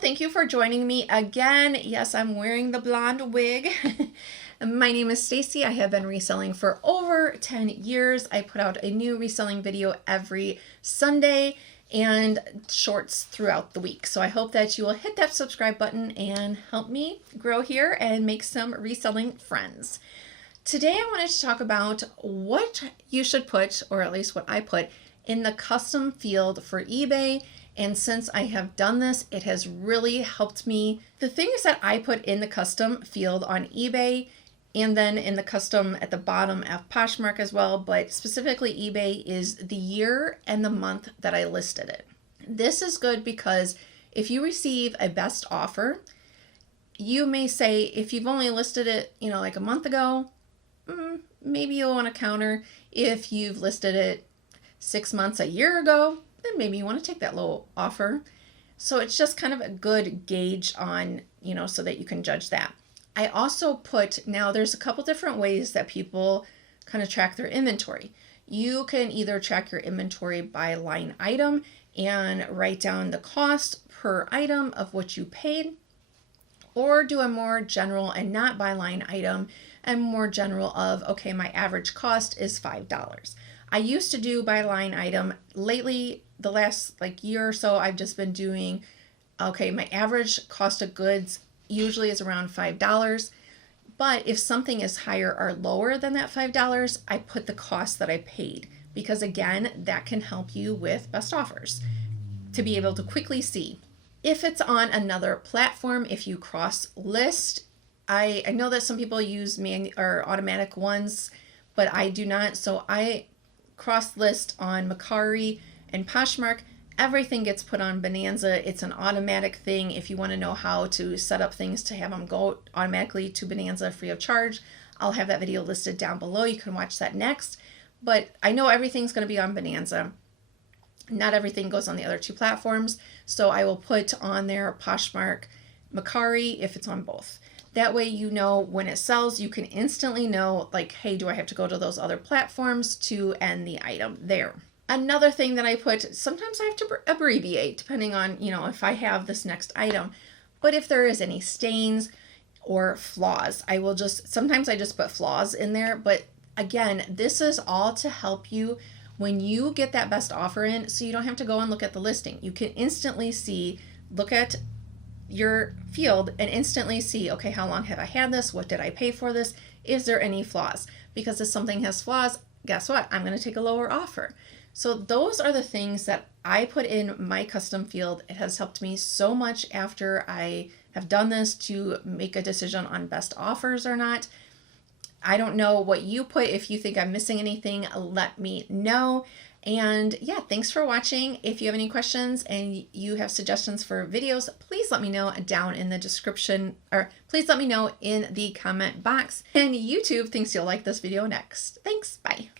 thank you for joining me again. Yes, I'm wearing the blonde wig. My name is Stacy. I have been reselling for over 10 years. I put out a new reselling video every Sunday and shorts throughout the week. So I hope that you will hit that subscribe button and help me grow here and make some reselling friends. Today I wanted to talk about what you should put, or at least what I put, in the custom field for eBay. And since I have done this, it has really helped me. The things that I put in the custom field on eBay and then in the custom at the bottom of Poshmark as well, but specifically eBay, is the year and the month that I listed it. This is good because if you receive a best offer, you may say, if you've only listed it, like a month ago, maybe you'll want to counter. If you've listed it 6 months, a year ago, then maybe you want to take that low offer. So it's just kind of a good gauge on, so that you can judge that. I also put, now there's a couple different ways that people kind of track their inventory. You can either track your inventory by line item and write down the cost per item of what you paid, or do a more general and not by line item and more general of, okay, my average cost is $5. I used to do by line item. Lately, the last year or so, I've just been doing, okay, my average cost of goods usually is around $5. But if something is higher or lower than that $5, I put the cost that I paid, because again, that can help you with best offers to be able to quickly see. If it's on another platform, if you cross list, I know that some people use automatic ones, but I do not. So I cross list on Mercari and Poshmark. Everything gets put on Bonanza. It's an automatic thing. If you want to know how to set up things to have them go automatically to Bonanza free of charge, I'll have that video listed down below. You can watch that next. But I know everything's going to be on Bonanza. Not everything goes on the other two platforms. So I will put on there Poshmark, Mercari if it's on both. That way, when it sells, you can instantly know, hey, do I have to go to those other platforms to end the item there? Another thing that I put, sometimes I have to abbreviate depending on, if I have this next item. But if there is any stains or flaws, sometimes I just put flaws in there. But again, this is all to help you when you get that best offer in, so you don't have to go and look at the listing. You can instantly look at your field and instantly see, okay, how long have I had this? What did I pay for this? Is there any flaws? Because if something has flaws, guess what? I'm going to take a lower offer. So those are the things that I put in my custom field. It has helped me so much after I have done this to make a decision on best offers or not. I don't know what you put. If you think I'm missing anything, let me know. And yeah, thanks for watching. If you have any questions and you have suggestions for videos, please let me know down in the description, or please let me know in the comment box. And YouTube thinks you'll like this video next. Thanks. Bye.